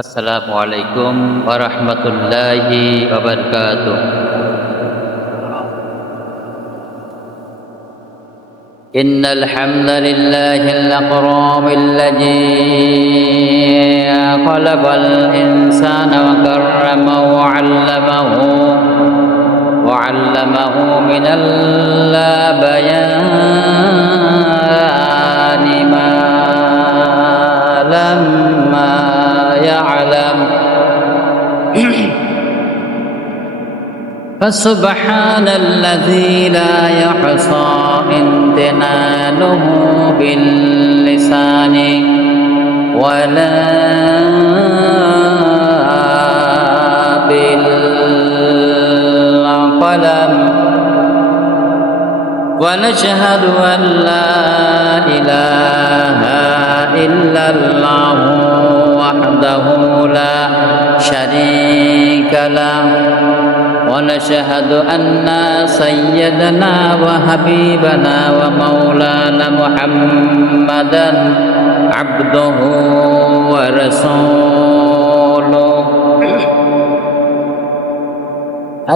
আসসালামু আলাইকুম ওয়া রাহমাতুল্লাহি ওয়া বারাকাতুহু। ইন্নাল হামদালিল্লাহিল আকরামিল্লাযী খালাকাল ইনসানা ওয়া কাররামাহু ওয়া 'allamahu মিনাল লা বায়ানি মা লাম يعلم فسبحان الذي لا يحصى امتنانه باللسان ولا بالقلم ونشهد أن لا إله إلا الله وحده لا شريك له ونشهد أن سيدنا وحبيبنا ومولانا محمدا عبده ورسوله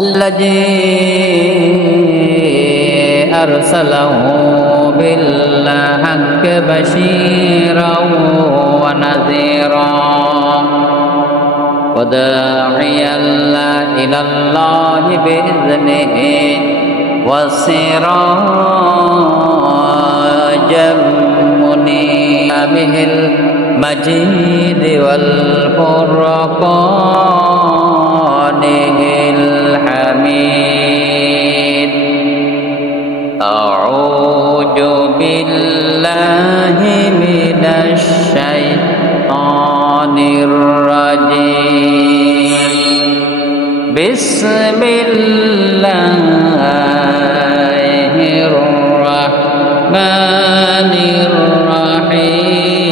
الذي أرسله بالحق بشيرا ونذيرا وداعيا إلى الله بإذنه وسراجا منيرا به المجيد والفرقان الحميد. أعوذ بالله من الشيطان الرجيم. بسم الله الرحمن الرحيم.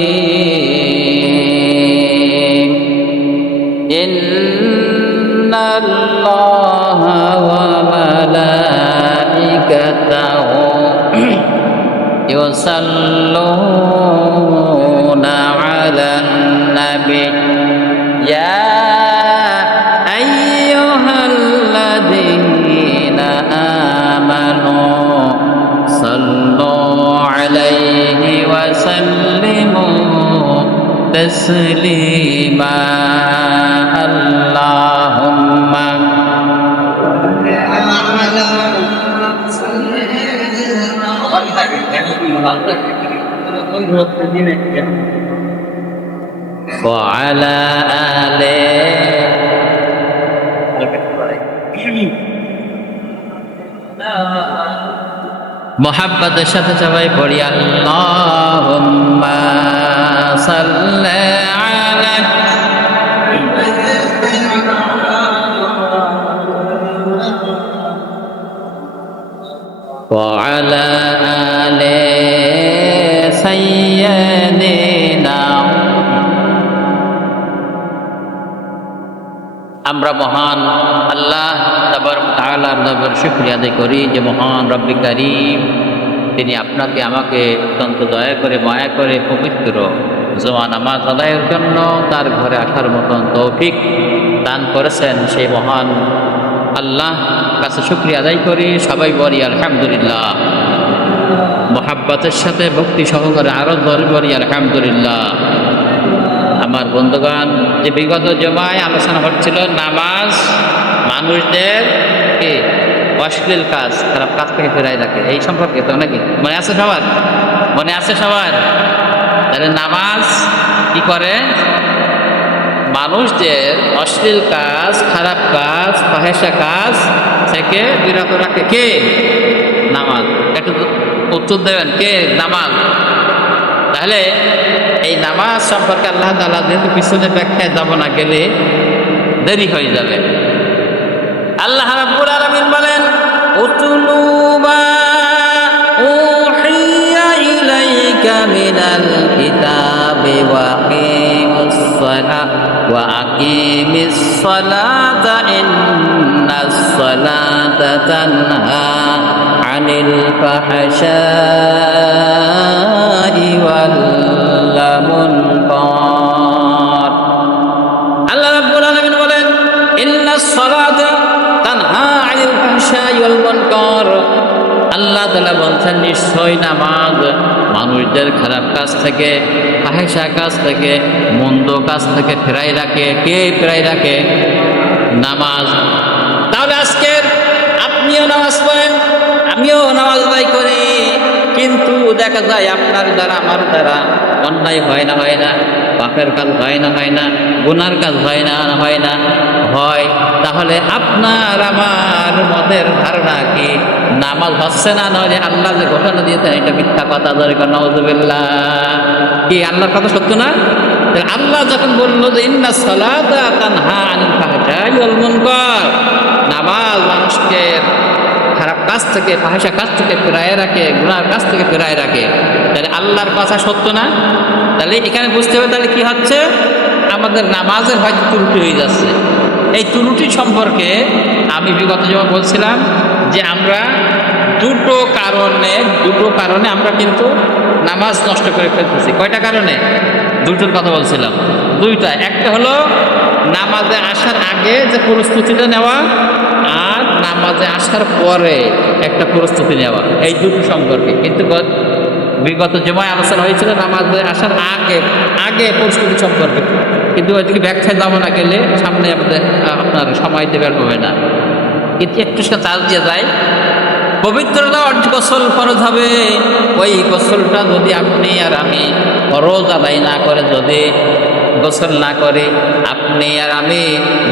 إن الله وملائكته يصلون على النبي يا أيها الذين آمنوا صلوا عليه وسلموا تسليما. اللهم وعلى آله মোহাব্বতের সাথে সবাই পড়ি আল্লাহুম্মা সাল্লি আলা وعلى آل سيدنا. আমরা মহান আল্লাহ তাবারক ওয়া তাআলার দরবারে শুকরিয়া আদায় করি যে মহান রব্বে কারীম তিনি আপনাকে আমাকে অত্যন্ত দয়া করে মায়া করে পবিত্র জমা নামাজ আদায়ের জন্য তার ঘরে আসার মতন তৌফিক দান করেছেন। সেই মহান আল্লাহ কাছে শুকরিয়া আদায় করি। সবাই বলি আলহামদুলিল্লাহ। মোহাব্বতের সাথে ভক্তি সহকারে আরো বলি আলহামদুলিল্লাহ। আমার বন্ধুগণ, যে বিগত জমায় আলোচনা হচ্ছিল নামাজ মানুষদের কি অশ্লীল কাজ, খারাপ কাজ থেকে ফেরাই রাখে, এই সম্পর্কে তো নাকি মনে আছে সবার? মনে আছে সবার? তাহলে নামাজ কি করে? মানুষদের অশ্লীল কাজ, খারাপ কাজ, ফাহেসা কাজ থেকে বিরত রাখে কে? নামাজ। একটু উত্তর দেবেন, কে? নামাজ। তাহলে এই নামাজ সম্পর্কে আল্লাহ তাআলা যেহেতু পিছনে ব্যাখ্যায় যাব না, গেলে দেরি হয়ে যাবে। আল্লাহ রাব্বুল আলামিন বলেন, উতলু মা উহিয়া ইলাইকা মিনাল কিতাবি ওয়া আকিমিস সালাতা ইন্নাস সালাতা তানহা আনিল ফাহশাই ওয়াল মুনকার সালাতা তানহা আনিল ফাহশাই ওয়াল মুনকার। আল্লাহ তাআলা বলছেন নিশ্চয় নামাজ মানুষদের খারাপ কাজ থেকে, ফাহিশা কাজ থেকে, মন্দ কাজ থেকে ফেরাই রাখে। কে ফেরাই রাখে? নামাজ। তাহলে আজকের আপনিও নামাজ পড়েন, আমিও নামাজ আদায় করি, কিন্তু দেখা যায় আপনার দ্বারা আমার দ্বারা অন্যায় হয় না, হয় না, পাপের কাজ হয় না, হয় না, গুনার কাজ হয় না, হয় না, হয়। তাহলে আপনার আমার মতের ধারণা কি নামাজ হচ্ছে না? নয় আল্লাহ যে ঘটনা দিয়েছেন এটা মিথ্যা কথা, নাউযুবিল্লাহ। কি আল্লাহর কথা সত্য না? আল্লাহ যখন বললো যে ইন্না সালাতা তানহা আনিল ফাহশাই ওয়াল মুনকার, নামাজ মানুষকে খারাপ কাজ থেকে, ফাহিশা কাজ থেকে ফেরায় রাখে, গুনার কাজ থেকে ফেরায় রাখে, তাহলে আল্লাহর কথা সত্য না? তাহলে এখানে বুঝতে হবে তাহলে কি হচ্ছে, আমাদের নামাজের হয়তো ত্রুটি হয়ে যাচ্ছে। এই ত্রুটি সম্পর্কে আমি বিগত যেমন বলছিলাম যে আমরা দুটো কারণে আমরা কিন্তু নামাজ নষ্ট করে ফেলতেছি। কয়টা কারণে? দুটোর কথা বলছিলাম, দুইটা। একটা হলো নামাজে আসার আগে যে প্রস্তুতিটা নেওয়া, আর নামাজে আসার পরে একটা প্রস্তুতি নেওয়া, এই দুটো সম্পর্কে কিন্তু বিগত জমায় আলোচনা হয়েছিল নামাজে আসার আগে প্রস্তুতি সম্পর্কে, কিন্তু ওইদিকে ব্যাখ্যায় যাবো না, গেলে সামনে আপনার সময় দেবে হবে না। কিন্তু একটু চাল দিয়ে যায়, পবিত্রতা গোসল ফরজ হবে। ওই গোসলটা যদি আপনি আর আমি ফরজ আদায় না করে, যদি গোসল না করি, আপনি আর আমি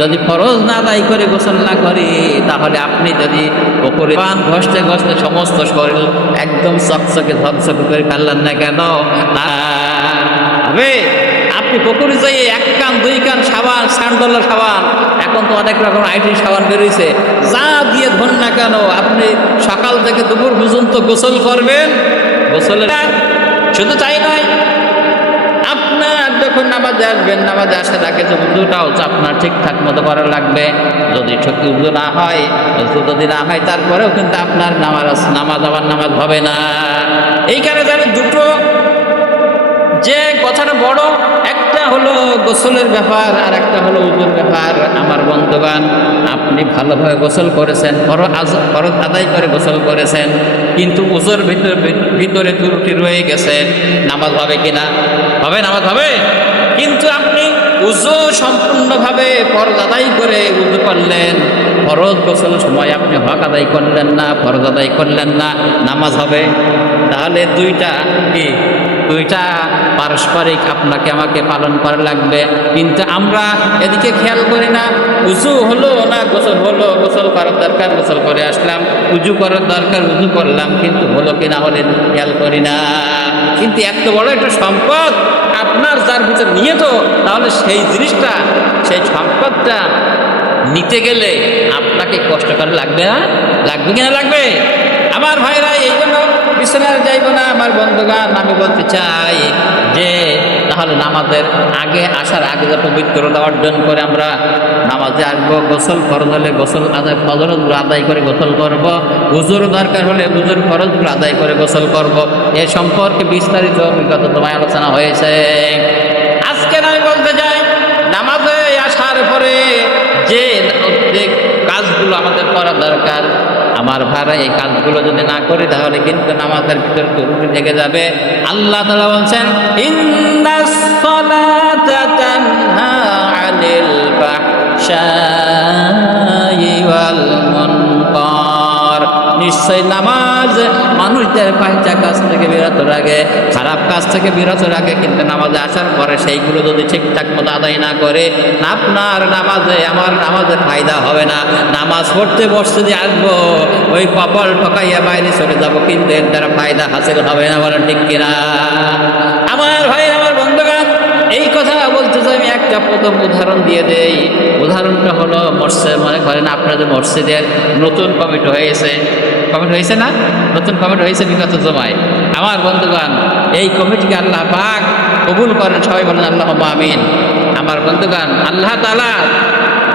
যদি ফরজ না আদায় করে গোসল না করি, তাহলে আপনি যদি পুকুরে পান ঘষতে ঘষতে সমস্ত শরীর একদম চকচকে ঝকঝকে করে ফেললেন না কেন, হবে আপনি পুকুরে যাইয়ে 1 কান 2 কান সাবান, স্যান্ডলের সাবান, এখন তো অনেক রকম আইটেম সাবান বেরোইছে, যা দিয়ে ধন না কেন আপনি সকাল থেকে দুপুর পর্যন্ত গোসল করবেন। গোসলের শুধু তাই নয়, আপনার যখন নামাজে আসবেন, নামাজে আসার আগে যে উযুটাও আপনার ঠিকঠাক মতো করা লাগবে। যদি ঠিক উযু না হয়, যদি না হয়, তারপরেও কিন্তু আপনার নামাজ হবে না। এই কারণে জানেন দুটো যে কথাটা বড়, একটা হলো গোসলের ব্যাপার আর একটা হলো উযুর ব্যাপার। আমার বন্ধুগণ, আপনি ভালোভাবে গোসল করেছেন, ফরজ আদায় করে গোসল করেছেন, কিন্তু উযুর ভিতরে ত্রুটি রয়ে গেছে, নামাজ হবে কিনা? হবে, নামাজ হবে। কিন্তু আপনি উযু সম্পূর্ণভাবে ফরজ আদায় করে উযু করলেন, ফরজ গোসলের সময় আপনি হক আদায় করলেন না, ফরজ আদায় করলেন না, নামাজ হবে? তাহলে দুইটা পারস্পরিক আপনাকে আমাকে পালন করা লাগবে। কিন্তু আমরা এদিকে খেয়াল করি না, উযু হলো না গোসল হলো, গোসল করার দরকার গোসল করে আসলাম, উযু করার দরকার উযু করলাম, কিন্তু হলো কি না হলে খেয়াল করি না। কিন্তু এত বড় একটা সম্পদ আপনার যার ভিতর নিয়ে, তো তাহলে সেই জিনিসটা, সেই সম্পদটা নিতে গেলে আপনাকে কষ্ট করে লাগবে না? লাগবে কিনা? লাগবে। আমার ভাইরা, এই জন্য বিছানার যাইব না। আমার বন্ধুগান, আমি বলতে চাই যে তাহলে নামাজের আসার আগে যে পবিত্রতা অর্জন করে আমরা নামাজে আসবো, গোসল ফরজ হলে গোসল ফরজগুলো আদায় করে গোসল করব, উযুর দরকার হলে উযুর ফরজগুলো আদায় করে গোসল করব। এ সম্পর্কে বিস্তারিত বিগত তোমায় আলোচনা হয়েছে। আজকে আমি বলতে চাই, নামাজে আসার পরে যে কাজগুলো আমাদের করা দরকার, আমার ভাইরা, এই কাজগুলো যদি না করি তাহলে কিন্তু নামাজের ভিতরে ত্রুটি থেকে যাবে। আল্লাহ তাআলা বলছেন, ইন্নাস সালাতা তানহা আনিল ফাহশাই ওয়াল মুনকার, নিশ্চয় নামাজ মানুষদের ফাহিশা কাজ থেকে বিরত রাখে, খারাপ কাজ থেকে বিরত রাখে। কিন্তু নামাজে আসার পরে সেইগুলো যদি ঠিকঠাক মতো আদায় না করে, আপনার নামাজে আমার নামাজে ফায়দা হবে না। নামাজ পড়তে বসতে দিয়ে আসবো, ওই কপাল ঠকাইয়া বাইরে চলে যাব, কিন্তু এর দ্বারা ফায়দা হাসিল হবে না। বলেন ঠিক কিনা? আমার ভাই, আমার বন্ধুগণ, এই কথা বলতে চাই আমি একটা প্রথম উদাহরণ দিয়ে দেই। উদাহরণটা হলো মসজিদ। মনে করেন আপনাদের মসজিদের নতুন কমিটি হয়েছে না? নতুন কমিটি হয়েছে বিগত জমায়। আমার বন্ধুগণ, এই কমিটিকে আল্লাহ পাক কবুল করেন, সবাই বলেন আল্লাহুম্মা আমিন। আমার বন্ধুগণ, আল্লাহ তাআলা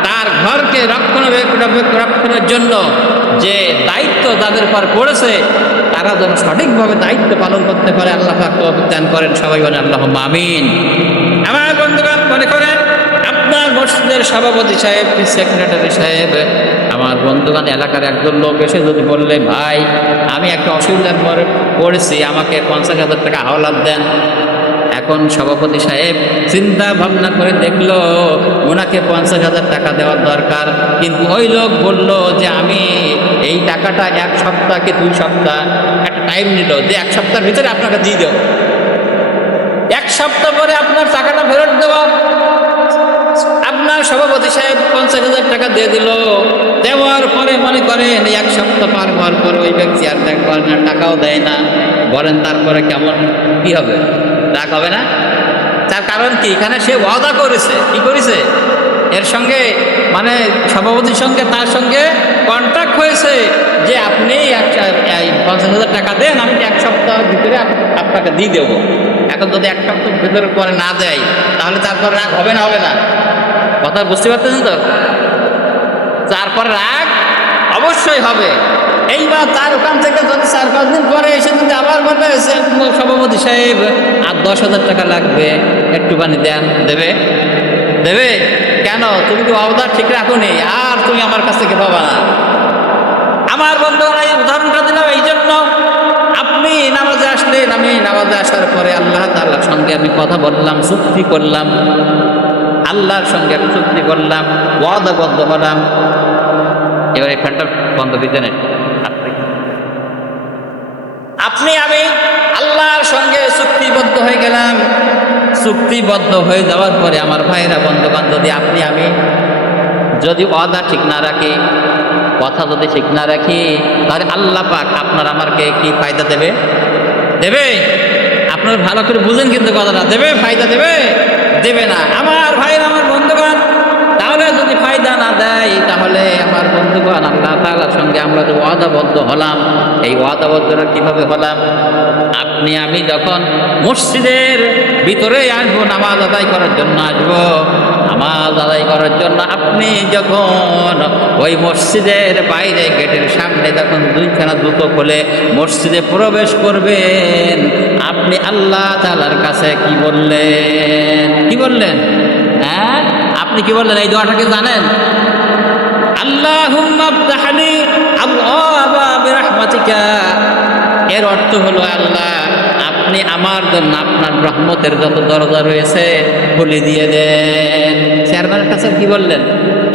তার ঘরকে রক্ষণাবেক্ষণের জন্য যে দায়িত্ব যাদের পর পড়েছে, তারা যেন সঠিকভাবে দায়িত্ব পালন করতে পারে, আল্লাহ পাক তৌফিক দান করেন, সবাই বলেন আল্লাহুম্মা আমিন। আমার বন্ধুগণ, মনে করেন আপনার মসজিদের সভাপতি সাহেব, সেক্রেটারি সাহেব, আমার বন্ধুগণ, এলাকার একজন লোক এসে যদি বললে, ভাই আমি একটা অসুবিধার পরে পড়েছি, আমাকে 50,000 টাকা হাওলাত দেন। এখন সভাপতি সাহেব চিন্তা ভাবনা করে দেখলো ওনাকে 50,000 টাকা দেওয়ার দরকার, কিন্তু ওই লোক বলল যে আমি এই টাকাটা 1 সপ্তাহ কি 2 সপ্তাহ একটা টাইম নিল, যে 1 সপ্তাহের ভিতরে আপনাকে দিয়ে দেবো। 1 সপ্তাহ পরে আপনার টাকাটা ফেরত দেওয়া। আপনার সভাপতি সাহেব 50,000 টাকা দিয়ে দিল। দেওয়ার পরে মনে করেন 1 সপ্তাহ পার হওয়ার পরে ওই ব্যক্তি আর দেখবার না, টাকাও দেয় না। বলেন তারপরে কেমন কি হবে? রাগ হবে না? তার কারণ কি? এখানে সে ওয়াদা করেছে। কি করেছে? এর সঙ্গে মানে সভাপতির সঙ্গে তার সঙ্গে কন্ট্রাক্ট হয়েছে যে আপনি 50,000 টাকা দেন, আমি 1 সপ্তাহের ভিতরে আপনাকে দিয়ে দেবো। এখন যদি 1 সপ্তাহের ভিতরে পরে না দেয় তাহলে তারপর রাগ হবে না? হবে না? কথা বুঝতে পারতেছেন তো? তারপর রাগ অবশ্যই হবে। এইবার তার ওখান থেকে যদি 4-5 দিন পরে এসে যদি আবার বলে সভাপতি সাহেব আর 10,000 টাকা লাগবে, একটুখানি দেন, দেবে? দেবে? কেন? তুমি তো অবদান ঠিক রাখোনি, আর তুমি আমার কাছ থেকে পাবা না। আমার বন্ধুরা এই উদাহরণটা দিলাম এই জন্য, আপনি নামাজে আসলেন, আমি নামাজে আসার পরে আল্লাহ তাআলার সঙ্গে আমি কথা বললাম, চুক্তি করলাম, আল্লাহর সঙ্গে আমি চুক্তি করলাম, ওয়াদাবদ্ধ হলাম। এবার এই ফ্যানটা বন্ধ দিতে নেই। আপনি আমি আল্লাহর সঙ্গে চুক্তিবদ্ধ হয়ে গেলাম। চুক্তিবদ্ধ হয়ে যাওয়ার পরে আমার ভাইরা, বন্ধুগণ, যদি আপনি আমি যদি ওয়াদা ঠিক না রাখি, কথা যদি ঠিক না রাখি, তাহলে আল্লাহ পাক আপনার আমারকে কি ফায়দা দেবে? দেবে? আপনার ভালো করে বুঝেন কিন্তু কথাটা। দেবে? ফায়দা দেবে? দেবে না। আমার ভাইরা, আমার বন্ধুগণ, তাহলে যদি ফায়দা না দেয় তাহলে আমার বন্ধুগণ, আল্লাহ তাআলার সঙ্গে আমরা যে ওয়াদাবদ্ধ হলাম, এই ওয়াদাবদ্ধটা কিভাবে হলাম? আপনি আমি যখন মসজিদের ভিতরে আসবো, নামাজ আদায় করার জন্য আসবো, নামাজ আদায় করার জন্য আপনি যখন ওই মসজিদের বাইরে গেটের সামনে যখন 2খানা জুতো খুলে মসজিদে প্রবেশ করবেন, আপনি আল্লাহ তাআলার কাছে কি বললেন? কি বললেন? হ্যাঁ, আপনি কি বললেন? এই দোয়াটাকে জানেন? আল্লাহুম্মা আফতাহলি আবওয়াবা বিরহমাতিকা। এর অর্থ হলো, আল্লাহ আপনি আমার জন্য আপনার রহমতের যত দরজা রয়েছে খুলে দিয়ে দেন। চেয়ারম্যানের কাছে কি বললেন?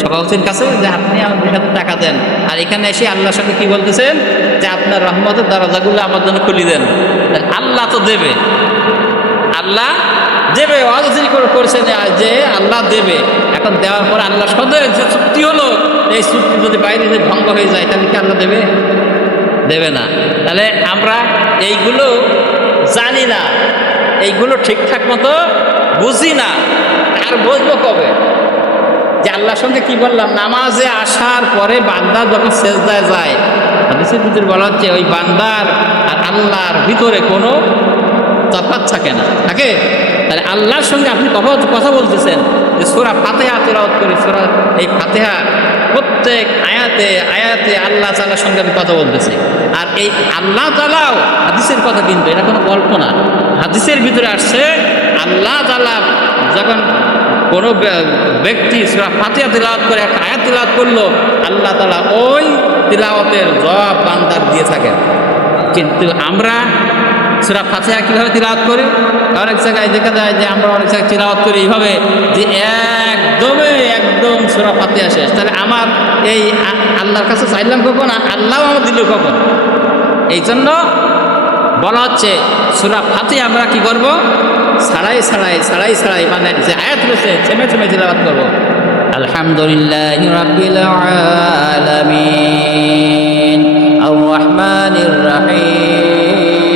সভাপতির কাছে যে আপনি আমাদের সাথে টাকা দেন, আর এখানে এসে আল্লাহর সঙ্গে কি বলতেছেন? যে আপনার রহমতের দরজাগুলো আমার জন্য খুলে দেন। আল্লাহ তো দেবে, আল্লাহ দেবে, ওয়াদা করেছেন যে আল্লাহ দেবে। এখন দেওয়ার পর আল্লাহর সাথে যে চুক্তি হলো, এই চুক্তি যদি বাইরে যে ভঙ্গ হয়ে যায় তাহলে কি আল্লাহ দেবে? দেবে না। তাহলে আমরা এইগুলো জানি না, এইগুলো ঠিকঠাক মতো বুঝি না। আর বুঝবো কবে? যে আল্লাহর সঙ্গে কি বললাম, নামাজে আসার পরে বান্দা যখন সেজদায় যায়, হাদিসের ভিতরে বলা হচ্ছে ওই বান্দার আর আল্লাহর ভিতরে কোনো তফাৎ থাকে না, থাকে? তাহলে আল্লাহর সঙ্গে আপনি কথা বলতেছেন যে সূরা ফাতিহা তেলাওয়াত করে, সূরা এই ফাতিহা প্রত্যেক আয়াতে আয়াতে আল্লাহ তাআলার সঙ্গে আমি কথা বলতেছি। আর এই আল্লাহ তাআলাও হাদিসের কথা, কিন্তু এটা কোনো গল্প না। হাদিসের ভিতরে আসছে আল্লাহ তাআলা যখন কোনো ব্যক্তি সূরা ফাতিহা তেলাওয়াত করে, একটা আয়াত তেলাওয়াত করলো, আল্লাহ তাআলা ওই তেলাওয়াতের জবাব বান্দার দিয়ে থাকেন। কিন্তু আমরা সূরা ফাতিহা কিভাবে তিলাওয়াত করি? অনেক জায়গায় দেখা যায় যে আমরা অনেক জায়গায় তিলাওয়াত করি এইভাবে যে একদম সূরা ফাতিহা শেষ। তাহলে আমার এই আল্লাহর কাছে চাইলাম কখন, আল্লাহ আমার দিল কখন? এই জন্য বলা হচ্ছে সূরা ফাতিহা আমরা কি করব? ছাড়াই মানে যে আয়াত রয়েছে থেমে তিলাওয়াত করব। আলহামদুলিল্লাহি রাব্বিল আলামিন আর রহমানির রহিম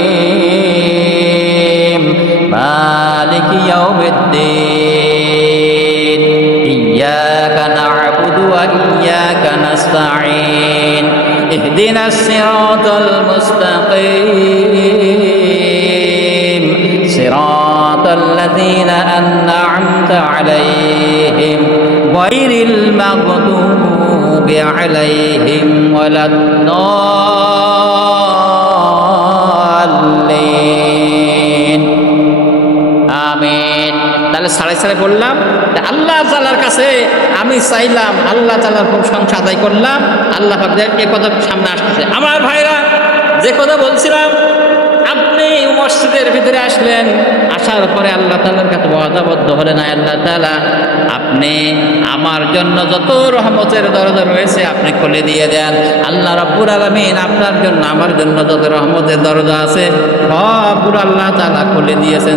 মালিকি ইয়াউমিদ্দিন ইয়্যাকা না'বুদু ওয়া ইয়্যাকা নাস্তাঈন ইহদিনাস সিরাতাল মুস্তাকিম সিরাতাল্লাযীনা আন'আমতা আলাইহিম গায়রিল মাগদুবি আলাইহিম ওয়ালাদ-দাল্লিন। আমিন। তাহলে ছাড়াই ছাড়াই বললাম, আল্লাহ তাআলার কাছে আমি চাইলাম, আল্লাহ তাআলার প্রশংসা আদায় করলাম, আল্লাহ পাক এ কথা সামনে আসতেছে। আমার ভাইরা, যে কথা বলছিলাম, আপনি মসজিদের ভিতরে আসলেন, আসার পরে আল্লাহ তাআলার কাছে ওয়াদাবদ্ধ হলেন, আল্লাহ তাআলা আপনি আমার জন্য যত রহমতের দরজা রয়েছে আপনি খুলে দিয়ে দেন। আল্লাহ রাব্বুল আলামিন আপনার জন্য আমার জন্য যত রহমতের দরজা আছে সবগুলো আল্লাহ তাআলা খুলে দিয়েছেন।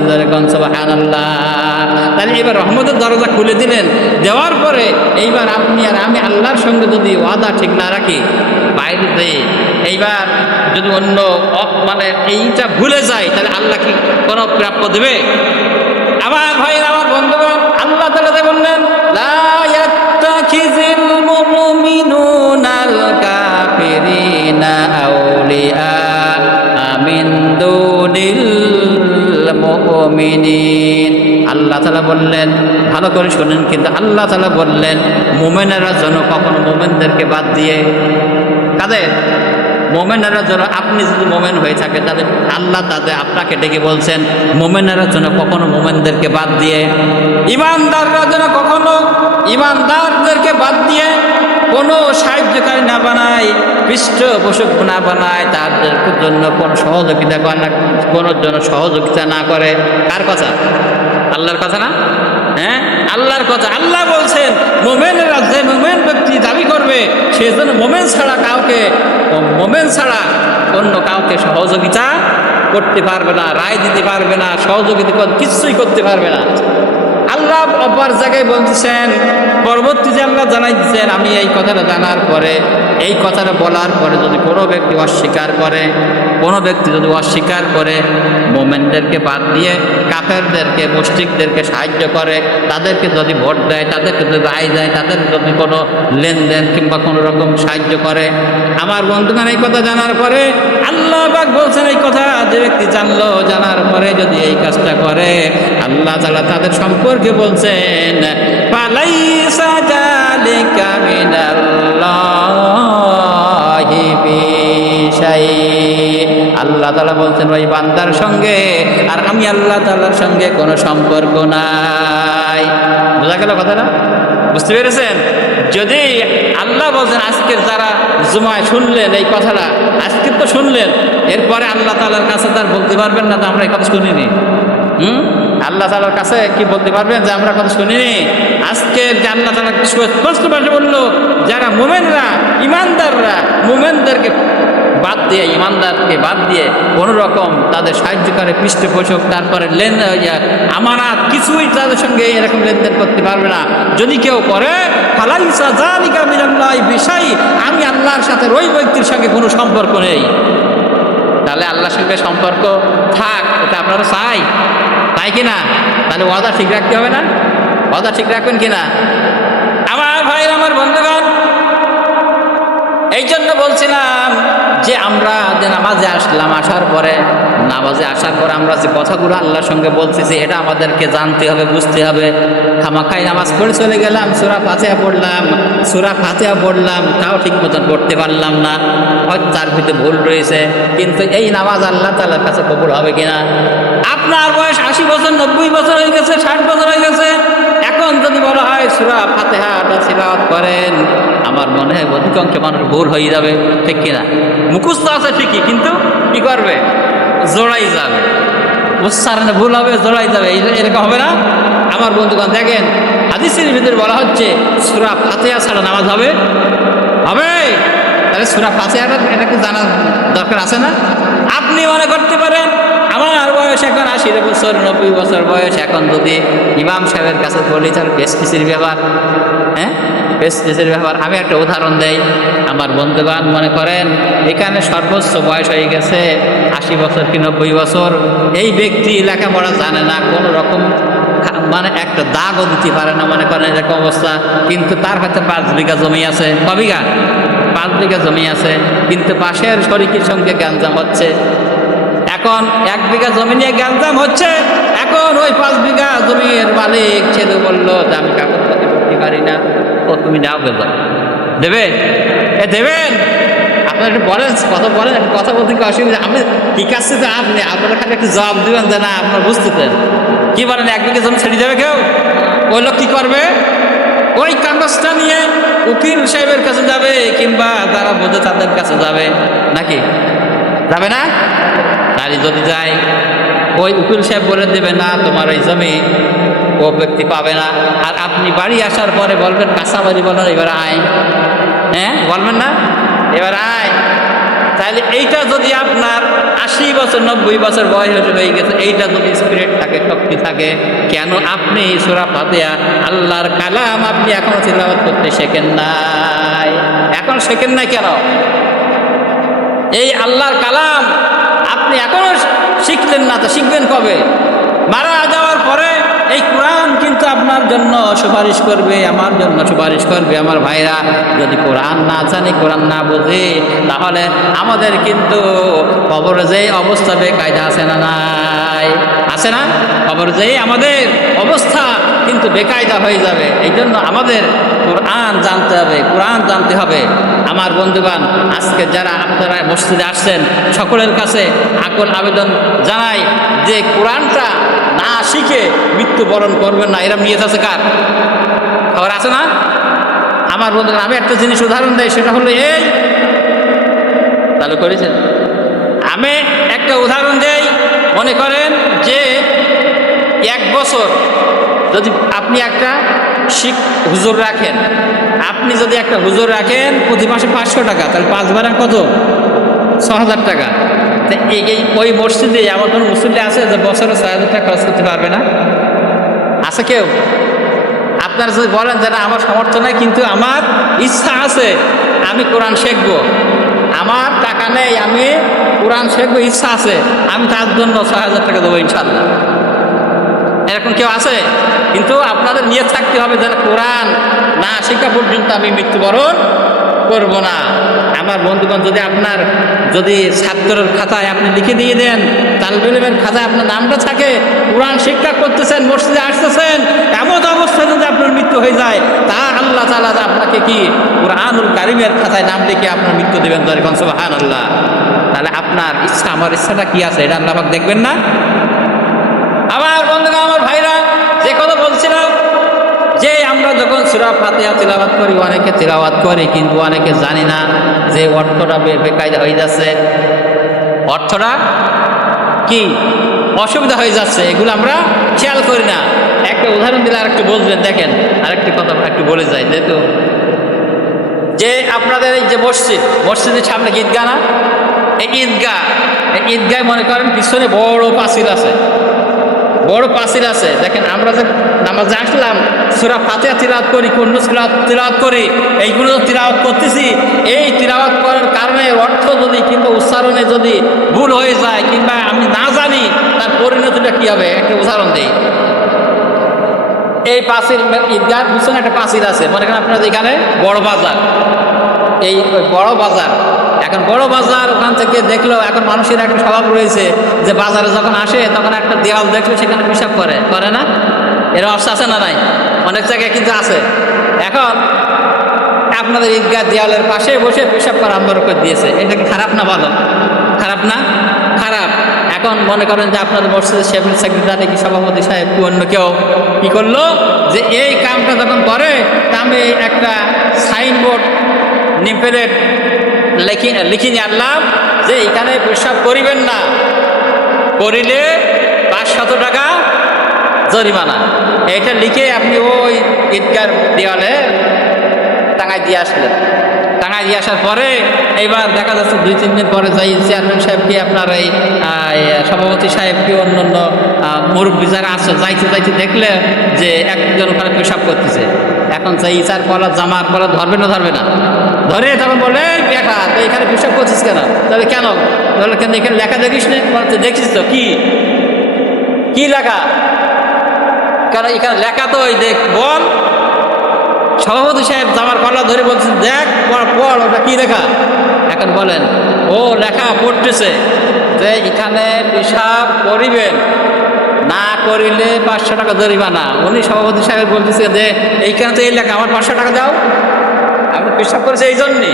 সুবহানাল্লাহ। তাহলে এবার রহমতের দরজা খুলে দিলেন, দেওয়ার পরে এইবার আপনি আর আমি আল্লাহর সঙ্গে যদি ওয়াদা ঠিক না রাখি, বাইরে দিয়ে এইবার যদি অন্য মানে এইটা ভুলে যায়, তাহলে আল্লাহ কি কোনো প্রাপ্য দেবে? আমার ভাই, আমার বন্ধুগণ, আল্লাহ তাআলা বললেন, লা ইয়াত্তাখিযুল মুমিনুনাল কাফিরিনা আউলিয়া মিন দুনিল মুমিনিন। আল্লাহ তাআলা বললেন, ভালো করে শুনেন, কিন্তু আল্লাহ তাআলা বললেন মুমিনেরা যেন কখনো মুমিনদেরকে বাদ দিয়ে, কাদের? মোমেনারা যেন, আপনি যদি মোমেন হয়ে থাকে তাহলে আল্লাহ তাদের আপনাকে ডেকে বলছেন মোমেনারা যেন কখনো মোমেনদেরকে বাদ দিয়ে, ইমানদাররা যেন কখনো ইমানদারদেরকে বাদ দিয়ে কোনো সাহায্যকারী না বানায়, পৃষ্ঠপোষক না বানায়, তাদের জন্য কোনো সহযোগিতা কোনো জন্য সহযোগিতা না করে। কার কথা? আল্লাহর কথা না? হ্যাঁ, আল্লাহর কথা। আল্লাহ বলছেন মোমেনেরা, যে মোমেন ব্যক্তি দাবি করবে সে যেন মোমেন ছাড়া অন্য কাউকে সহযোগিতা করতে পারবে না, রায় দিতে পারবে না, সহযোগিতা কিছুই করতে পারবে না। আল্লাহ অপর জায়গায় বলতেছেন, পরবর্তীতে আল্লাহ জানাই দিচ্ছেন, আমি এই কথাটা জানার পরে, এই কথাটা বলার পরে যদি কোনো ব্যক্তি অস্বীকার করে মোমেনদেরকে বাদ দিয়ে কাফেরদেরকে, মুশরিকদেরকে সাহায্য করে, তাদেরকে যদি ভোট দেয়, তাদেরকে যদি রায় দেয়, তাদের যদি কোনো লেনদেন কিংবা কোনো রকম সাহায্য করে, আমার বন্ধুগণ এই কথা জানার পরে আল্লাহ পাক বলছেন, এই কথা যে ব্যক্তি জানলো, জানার পরে যদি এই কাজটা করে, আল্লাহ তাআলা তাদের সম্পর্কে বলছেন, ফালাইসা যালিকা মিনাল্লাহি বিশাই। আল্লাহ তাআলা বলছেন ওই বান্দার সঙ্গে আর আমি আল্লাহ তাআলার সঙ্গে কোনো সম্পর্ক নাই। বোঝা গেল কথাটা? বুঝতে পেরেছেন? যদি আল্লাহ বলছেন, আজকের যারা জুমায় শুনলেন এই কথাটা, আজকে তো শুনলেন, এরপরে আল্লাহ তাআলার কাছে তার বলতে পারবেন না যে আমরা এই কথা শুনিনি। আল্লাহ তাআলার কাছে কি বলতে পারবেন যে আমরা কথা শুনিনি? আজকের যে আল্লাহ তাআলা স্পষ্ট ভাষায় বললো, যারা মোমেনরা, ইমানদাররা মোমেনদেরকে বাদ দিয়ে, ইমানদারকে বাদ দিয়ে কোনো রকম তাদের সাহায্যকারী, পৃষ্ঠপোষক, তারপরে আমানত কিছুই তাদের সঙ্গে এরকম লেনদেন করতে পারবে না। যদি কেউ করে, ফালাইসা যালিকা মিনাল্লাহি বিশাই, আমি আল্লাহর সাথে ওই ব্যক্তির সঙ্গে কোনো সম্পর্ক নেই। তাহলে আল্লাহর সঙ্গে সম্পর্ক থাক, এটা আপনারা চাই, তাই কিনা? তাহলে ওয়াদা ঠিক রাখতে হবে না? ওয়াদা ঠিক রাখবেন কিনা? আমার ভাই, আমার বন্ধুগণ, এই জন্য বলছিলাম যে আমরা যে নামাজে আসলাম, আসার পরে আমরা যে কথাগুলো আল্লাহর সঙ্গে বলতেছি, এটা আমাদেরকে জানতে হবে, বুঝতে হবে। খামাখাই নামাজ পড়ে চলে গেলাম, সূরা ফাতিহা পড়লাম, তাও ঠিক মতন পড়তে পারলাম না, হয়তো তার ভিতরে ভুল রয়েছে, কিন্তু এই নামাজ আল্লাহ তাআলার কাছে কবুল হবে কিনা? আপনার বয়স 80 বছর, 90 বছর হয়ে গেছে, 60 বছর হয়ে গেছে, এখন যদি বলা হয় সূরা ফাতিহাটা তিলাওয়াত করেন, আমার মনে হয় অধিকাংশ মানুষ ভুল হয়ে যাবে, ঠিক কিনা? মুখস্থ আছে ঠিকই, কিন্তু কি করবে? জোড়াই যাবে, উচ্চারণে ভুল হবে, জোড়াই যাবে, এরকম হবে না? আমার বন্ধুগণ দেখেন, হাদিসের ভিতরে বলা হচ্ছে সূরা ফাতিহা ছাড়া নামাজ হবে? তাহলে সূরা ফাতিহাটা এটা কি জানা দরকার আছে না? আপনি মনে করতে পারেন আমার বয়স এখন 80 বছর, 90 বছর বয়স, এখন যদি ইমাম সাহেবের কাছে বলি তাহলে পেস্টিসের ব্যাপার, পেস্টিসের ব্যাপার। আমি একটা উদাহরণ দেই। আমার বন্ধুগণ মনে করেন এখানে সর্বোচ্চ বয়স হয়ে গেছে 80 বছর কি 90 বছর, এই ব্যক্তি লেখাপড়া জানে না, কোনো রকম মানে একটা দাগও দিতে পারে না, মনে করেন এরকম অবস্থা, কিন্তু তার হাতে 5 বিঘা জমি আছে। ক বিঘা? 5 বিঘা জমি আছে, কিন্তু পাশের শরিকের সঙ্গে গ্যাঞ্জাম হচ্ছে। এখন 1 বিঘা জমি নিয়ে গ্যাঞ্জাম হচ্ছে, এখন ওই 5 বিঘা জমির মালিক ছেলে বললো যে আমি কাগজপত্র করতে পারি না, ও তুমি নাও গেল, দেবে? দেবেন? আপনারা একটু বলেন, কথা বলেন, একটু কথা বলতে কি অসুবিধা? আমি ঠিক আছে তো আপনি, আপনারা খালি একটু জবাব দিবেন যে না আপনারা বুঝতেছেন। কি বলেন, 1 বিঘা জমি ছেড়ে যাবে কেউ? ওই লোক কি করবে? ওই কাগজটা নিয়ে উকিল সাহেবের কাছে যাবে, কিংবা যারা বোঝে তাদের কাছে যাবে, নাকি যাবে না? তাই যদি যায়, ওই উকিল সাহেব বলে দেবে না তোমার এই জমি ও ব্যক্তি পাবে না। আর আপনি বাড়ি আসার পরে বলবেন, কাঁচা বাড়ি বলার এবার আয়, হ্যাঁ বলবেন না এবার আয়। তাহলে এইটা যদি আপনার 80 বছর 90 বছর বয়স হয়ে গেছে, এইটা যদি স্পিরিট থাকে, শক্তি থাকে, কেন আপনি সূরা ফাতিহা আল্লাহর কালাম আপনি এখনো তিলাওয়াত করতে শেখেন নাই? এখন শেখেন নাই কেন? এই আল্লাহর কালাম আপনি এখনো শিখলেন না, তো শিখবেন কবে? মারা যাওয়ার পরে এই কোরআন কিন্তু আপনার জন্য সুপারিশ করবে, আমার জন্য সুপারিশ করবে। আমার ভাইরা, যদি কোরআন না জানি, কোরআন না বুঝি, তাহলে আমাদের কিন্তু কবরে যে অবস্থা বেকায়দা আছে না নাই? আছে না? কবরে যে আমাদের অবস্থা কিন্তু বেকায়দা হয়ে যাবে। এই জন্য আমাদের কোরআন জানতে হবে, কোরআন জানতে হবে। আমার বন্ধুগণ, আজকে যারা আপনারা মসজিদে আসছেন, সকলের কাছে আকুল আবেদন জানাই যে কোরআনটা না শিখে মৃত্যুবরণ করবেন না। এরা নিয়ে আছে কার খবর আছে না? আমার বন্ধুগণ, আমি একটা জিনিস উদাহরণ দেই, সেটা হলো এই, চালু করেছেন, আমি একটা উদাহরণ দেই। মনে করেন যে 1 বছর যদি আপনি একটা হুজুর রাখেন, আপনি যদি একটা হুজুর রাখেন প্রতি মাসে 500 টাকা, তাহলে 5 বারা কত? 6000 টাকা। তো ওই মসজিদে এমন কোনো মুসল্লি আছে যে বছরে 6000 টাকা খরচ করতে পারবে না? আছে কেউ? আপনারা যদি বলেন যে না আমার সামর্থ্য নেই, কিন্তু আমার ইচ্ছা আছে, আমি কোরআন শিখবো, আমার টাকা নেই, আমি কোরআন শিখবো, ইচ্ছা আছে, আমি তার জন্য 6000 টাকা দেবো ইনশাল্লাহ। এরকম কেউ আছে? কিন্তু আপনাদের নিয়ে থাকতে হবে যেন কোরআন না শেখা পর্যন্ত আমি মৃত্যুবরণ করব না। আমার বন্ধুগণ, যদি ছাত্রের খাতায় আপনি লিখে দিয়ে দেন, তালবে ইলমের খাতায় আপনার নামটা থাকে, কোরআন শিক্ষা করতেছেন, মসজিদে আসতেছেন, এমন অবস্থায় যদি আপনার মৃত্যু হয়ে যায়, তা আল্লাহ তাআলা আপনাকে কি কুরআনুল কারীমের খাতায় নাম লিখে আপনার মৃত্যু দেবেন? সুবহানাল্লাহ। তাহলে আপনার ইচ্ছা, আমার ইচ্ছাটা কি আছে, এটা আল্লাহ পাক দেখবেন না? আমার বন্ধুগণ, আমার ভাইরা, যে কথা বলছিলাম যে আমরা যখন সূরা ফাতিহা তিলাওয়াত করি, অনেকে তিলাওয়াত করি কিন্তু অনেকে জানি না যে অর্থটা বেকায়দা হয়ে যাচ্ছে, অর্থটা কি অসুবিধা হয়ে যাচ্ছে, এগুলো আমরা খেয়াল করি না। একটা উদাহরণ দিলে আরেকটু বুঝবেন। দেখেন, আরেকটি কথা একটু বলে যাই, যেহেতু যে আপনাদের এই যে মসজিদের সামনে ঈদগাহ না, এই ঈদগাহ মনে করেন পিছনে বড় পাঁচিল আছে, বড় পাঁচিল আছে। দেখেন, আমরা যে নামাজে আসলাম, সূরা ফাতিহা তিলাওয়াত করি, কোন তিলাওয়াত করি, এইগুলো তিলাওয়াত করতেছি। এই তিলাওয়াত করার কারণে অর্থ যদি কিংবা উচ্চারণে যদি ভুল হয়ে যায়, কিংবা আমি না জানি, তার পরিণতিটা কি হবে? একটা উদাহরণ দিই। এই পাঁচিল, ঈদগাহ পিছনে একটা পাঁচিল আছে, মনে করেন আপনার এখানে বড় বাজার, এই বড় বাজার। এখন বড় বাজার, ওখান থেকে দেখলো, এখন মানুষের একটা স্বভাব রয়েছে যে বাজারে যখন আসে তখন একটা দেওয়াল দেখলো, সেখানে পেশাব করে না? এর অবস্থা আছে না নাই? অনেক জায়গায় কিন্তু আছে। এখন আপনাদের ঈদগাহ দেওয়ালের পাশে বসে পেশাব করা আরম্ভ করে দিয়েছে। এটা কি খারাপ না ভালো? খারাপ না? খারাপ। এখন মনে করেন যে আপনাদের মসজিদের সেক্রেটারি কি সভাপতি সাহেব কি অন্য কেউ কি করলো, যে এই কামটা যখন করে, আমি একটা সাইনবোর্ড নিমপ্লেট লিখি নিয়ে আনলাম যে এখানে পেশাব করিবেন না, করিলে 500 টাকা জরিমানা। এটা লিখে আপনি ওই ঈদগাহ দেওয়ালে টাঙায় দিয়ে আসলেন। টাঙায় দিয়ে আসার পরে এইবার দেখা যাচ্ছে 2-3 দিন পরে যাই চেয়ারম্যান সাহেবকে, আপনার এই সভাপতি সাহেবকে, অন্য মুরব্বী যারা আছে, যাইতে দেখলে যে একজন ওখানে পেশাব করতেছে। এখন যাই ইচার কলা, জামার কলা ধরবে না? ধরে তখন বলে, বেটা তো এখানে পেশাব করছিস কেন? তবে কেন? বলে, কেন এখানে লেখা দেখিস না? দেখিস তো কি লেখা? কারণ এখানে লেখা তো ওই দেখ, বল। সভাপতি সাহেব জামার কলা ধরে বলছেন, দেখ পড়, ওটা কি লেখা? এখন বলেন, ও লেখা পড়তেছে যে এখানে পেশাব করিবেন, না করিলে 500 টাকা জরিমানা। উনি সভাপতি সাহেব বলতেছে যে এইখানে তো এই লেখা, আমার 500 টাকা দাও, আপনি পেশাব করেছে এই জন্যে।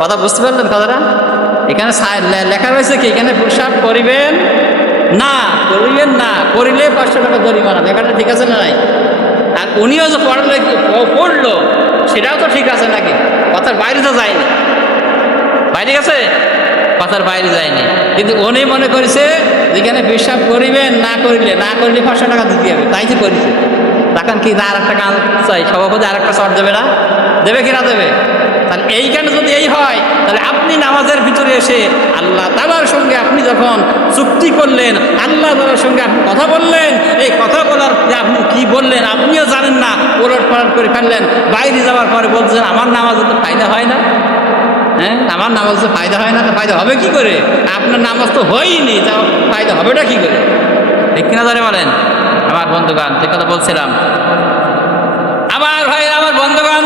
কথা বুঝতে পারলেন কথাটা? এখানে লেখা রয়েছে কি, এখানে প্রসাব করিবেন না, করিবেন না, করিলে 500 টাকা জরিমানা। লেখাটা ঠিক আছে না নাই? আর উনিও যে পড়লো সেটাও তো ঠিক আছে নাকি? কথার বাইরে তো যায়নি, বাইরে গেছে, কথার বাইরে যায়নি। কিন্তু উনি মনে করেছে যেখানে পেশাব করিবেন না করিলে 500 টাকা দিতে হবে, তাই তো করেছে। তখন কি আর একটা কাজ চাই, সভাপতি আর একটা শর্ট দেবে না? দেবে কি না দেবে? তাহলে এইখানে যদি এই হয়, তাহলে আপনি নামাজের ভিতরে এসে আল্লাহ তাআলার সঙ্গে আপনি যখন চুক্তি করলেন, আল্লাহ তাআলার সঙ্গে আপনি কথা বললেন, এই কথা বলার যে আপনি কি বললেন আপনিও জানেন না, ওলট পালট করে ফেললেন। বাইরে যাওয়ার পরে বলছেন আমার নামাজে তো ফায়দা হয় না। হ্যাঁ, আমার নামাজ তো ফায়দা হয় না, তো ফায়দা হবে কি করে? আপনার নামাজ তো হয়নি, তা ফায়দা হবেটা কি করে? ঠিক কিনা জানে বলেন আমার বন্ধুগণ? যে কথা বলছিলাম আমার ভাই, আমার বন্ধুগণ,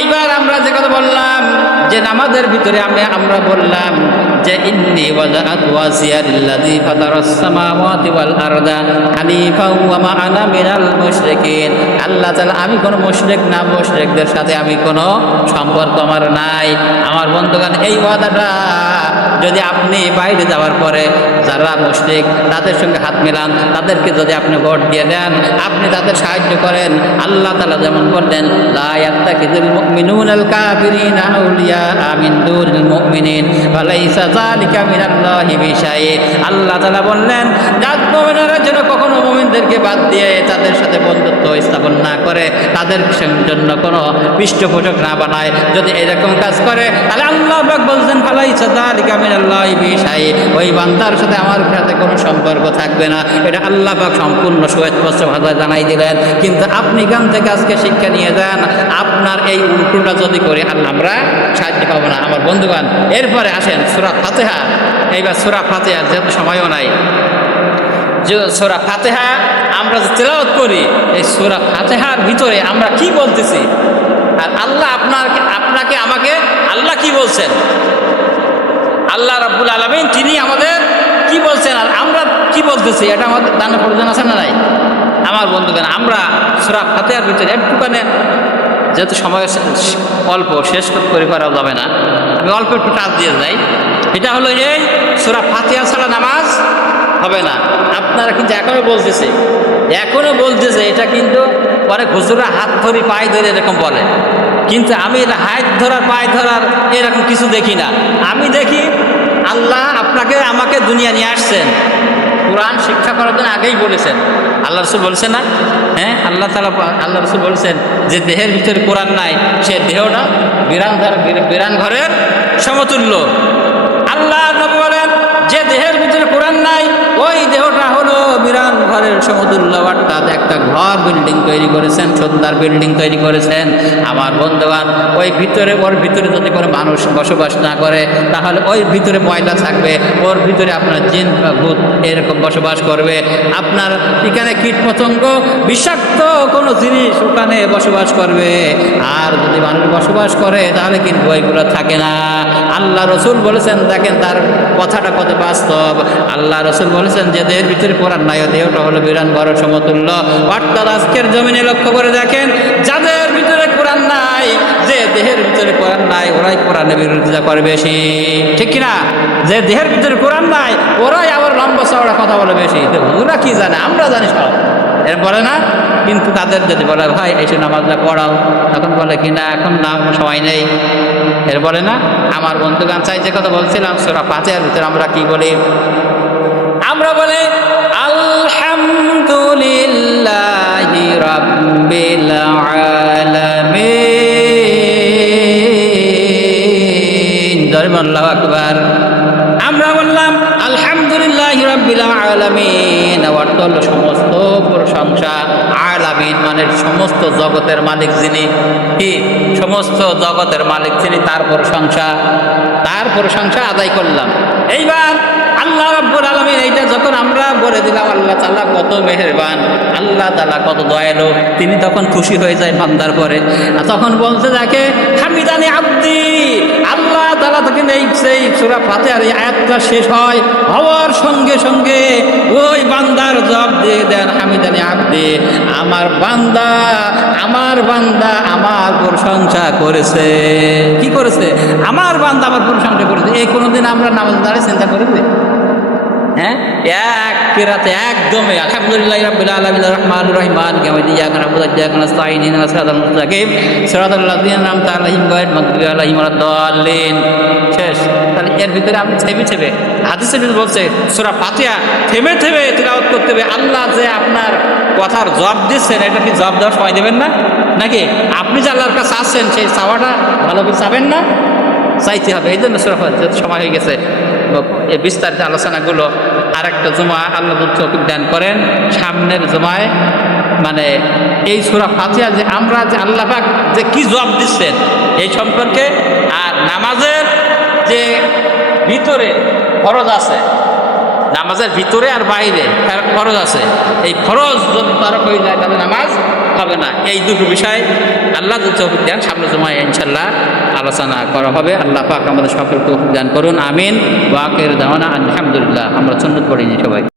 এইবার আমরা যে কথা বললাম যে নামাজের ভিতরে আমরা বললাম যে ইন্নী ওয়াজআতু ওয়াসিয়া লিল্লাযী ফাতারাস সামাওয়াতি ওয়াল আরদা হানিফা ওয়া মা আনা মিনাল মুশরিকিন। আল্লাহ তাআলা, আমি কোনো মুশরিক না, মুশরিকদের সাথে আমি কোনো সম্পর্ক আমার নাই। আমার বন্ধুগণ, এই ওয়াদাটা যদি আপনি বাইরে যাওয়ার পরে যারা মুশরিক তাদের সঙ্গে হাত মিলান, তাদেরকে যদি আপনি ভোট দিয়ে দেন, আপনি তাদের সাহায্য করেন, আল্লাহ তাআলা যেমন বললেন লা ইয়াত্তাখিযুল মুমিনুনাল কাফিরিনা আউলিয়া মিন দুনিল মুমিনিন ওয়া লাইসা যালিকা মিনাল্লাহি বিশাই। আল্লাহ তাআলা বললেন যারা মুমিনেরা যেন কখনো মুমিনদেরকে বাদ দিয়ে তাদের সাথে বন্ধুত্ব স্থাপন না করে, তাদের জন্য কোনো পৃষ্ঠপোষক না বানায়। যদি এরকম কাজ করে তাহলে আল্লাহ পাক বলছেন ফালাইসা যালিকা মিনাল্লাহি বিশাই, ওই বান্দার সাথে আমার সাথে কোনো সম্পর্ক থাকবে না। এটা আল্লাহ পাক সম্পূর্ণ সুস্পষ্ট ভাষায় জানাই দিলেন। কিন্তু আপনি এখান থেকে আজকে শিক্ষা নিয়ে যান, আপনার এই উল্টোটা যদি করে আমরা সাহায্য পাবো না। আমার বন্ধুগণ, এরপরে আসেন সূরা ফাতিহা। এইবার সূরা ফাতিহা, যেহেতু সময়ও নাই, যে সূরা ফাতিহা আমরা যে তেলাওয়াত করি, এই সূরা ফাতিহার ভিতরে আমরা কি বলতেছি, আর আল্লাহ আপনাকে আমাকে আল্লাহ কি বলছেন, আল্লাহ রাব্বুল আলামিন তিনি আমাদের কি বলছেন আর আমরা কি বলতেছি, এটা আমাদের জানার প্রয়োজন আছে না নাই? আমার বন্ধুগণ, আমরা সূরা ফাতিহার ভিতরে একটুখানি, যেহেতু সময় অল্প, শেষ করে করা যাবে না, আমি অল্প একটু টাচ দিয়ে যাই। এটা হলো এই সূরা ফাতিহা ছাড়া নামাজ হবে না। আপনারা কিন্তু এখনও বলতেছে এটা কিন্তু অনেক হুজুররা হাত ধরি পায়ে ধরে এরকম বলে, কিন্তু আমি হাত ধরার পায়ে ধরার এরকম কিছু দেখি না। আমি দেখি আল্লাহ আমাকে দুনিয়া নিয়ে আসছেন, কোরআন শিক্ষা করার জন্য আগেই বলেছেন। আল্লাহ রসুল বলছেন না? হ্যাঁ, আল্লাহ রসুল বলছেন যে দেহের ভিতরে কোরআন নাই, সে দেহটা বিরান ঘরের সমতুল্য। আল্লাহ নবী বলেন যে দেহের ভিতরে কোরআন নাই, ওই দেহটা হলো বিরান ঘরের সমতুল্য। অর্থাৎ একটা ঘর বিল্ডিং তৈরি করেছেন, সুন্দর বিল্ডিং তৈরি করেছেন। আমার বন্ধুগণ, ওর ভিতরে যদি কোনো মানুষ বসবাস না করে, তাহলে ওই ভিতরে ময়লা থাকবে, ওর ভিতরে আপনার জিন বা ভূত এরকম বসবাস করবে। আপনার এখানে কীট পতঙ্গ, বিষাক্ত কোনো জিনিস ওখানে বসবাস করবে। আর যদি মানুষ বসবাস করে তাহলে কিন্তু ওইগুলো থাকে না। আল্লাহ রসুল বলেছেন, দেখেন তার কথাটা কত বাস্তব। আল্লাহ রসুল বলেছেন যে দেহের ভিতরে কোরআন নাই, দেহটা হলো বিরান ঘরের সমতুল্য। অর্থাৎ আজকের জমিনে লক্ষ্য করে দেখেন, যাদের ভিতরে কোরআন নাই, যে দেহের ভিতরে কোরআন নাই, ওরাই কোরআনের বিরোধিতা করে বেশি, ঠিক কিনা? যে দেহের ভিতরে কোরআন নাই, ওরাই আবার লম্বা চওড়া কথা বলে বেশি। ওরা কি জানে? আমরা জানি সব, এর বলে না। কিন্তু তাদের যদি বলে ভাই এসে নামাজটা পড়াও, তখন বলে কি না এখন না, সময় নেই, এর বলে না। আমার বন্ধুগান চাই যে কথা বলছিলাম, সূরা ফাতিহার ভিতরে আমরা কি বলি? আমরা বলি আলহামদুলিল্লাহি রাব্বিল আলামিন। আল্লাহু আকবার। আমরা বললাম আলহামদুলিল্লাহি রাব্বিল আলামিন, অর্থ হলো সমস্ত প্রশংসা। আলামিন মানে সমস্ত জগতের মালিক যিনি, কি সমস্ত জগতের মালিক যিনি, তার প্রশংসা আদায় করলাম। এইবার আল্লাহ রাব্বুল আলামিন এইটা যখন আমরা বলে দিলাম আল্লাহ তাআলা কত মেহেরবান, আল্লাহ তাআলা কত দয়ালু, তিনি তখন খুশি হয়ে যায় বান্দার পরে। আর তখন বলতে থাকে হামিদানি আব্দি, আল্লাহ তাআলা তখন সেই সূরা ফাতিহার এই আয়াতটা শেষ হওয়ার সঙ্গে সঙ্গে ওই বান্দার জবাব দিয়ে দেন হামিদানি আব্দি, আমার বান্দা আমার প্রশংসা করেছে। কি করেছে? আমার বান্দা আমার প্রশংসা করেছে। এই কোনোদিন আমরা নামাজ দাঁড়িয়ে চিন্তা করেছি? হ্যাঁ, এক কেরাতে একদমে আলহামদুলিল্লাহি রাব্বিল আলামিন রহমানির রহিম মালিকি ইয়াউমিদ্দিন ইয়াকা না'বুদু ওয়া ইয়াকা নাস্তাঈন ইহদিনাস সিরাতাল মুস্তাকিম সিরাতাল লাযিনা আন'আমতা আলাইহিম গায়রিল মাগদুবি আলাইহিম ওয়ালাদ-দাল্লিন। শেষ। তাহলে এর ভিতরে আপনি থেমে হাদিসের ভিতরে বলছে সূরা ফাতিহা থেমে তিলাওয়াত করতে হবে। আল্লাহ যে আপনার কথার জবাব দিচ্ছেন, এটা কি জবাব দেওয়ার সময় দেবেন না? নাকি আপনি যে আল্লাহর কাছে আসছেন সেই চাওয়াটা ভালো করে চাবেন না? চাইতে হবে। এই জন্য সূরা ফাতিহার সময় হয়ে গেছে। এই বিস্তারিত আলোচনাগুলো আরেকটা জুমা আল্লাহ তৌফিক দান করেন, সামনের জুমায় মানে এই সূরা ফাতিহা যে আমরা যে আল্লাহ পাক যে কি জবাব দিচ্ছেন এই সম্পর্কে, আর নামাজের যে ভিতরে ফরজ আছে, নামাজের ভিতরে আর বাইরে ফরজ আছে, এই ফরজ যদি তারা হয়ে যায় তাহলে নামাজ হবে না। এই দুটো বিষয় আল্লাহ তৌফিক দেন সামনে জুমায় ইনশাআল্লাহ আলোচনা করা হবে। আল্লাহ পাক আমাদের সকলকে তৌফিক দান করুন, আমিন। ওয়া আখিরু দাওয়ানা আলহামদুলিল্লাহ। আমরা সুন্নাত পড়িনি সবাই।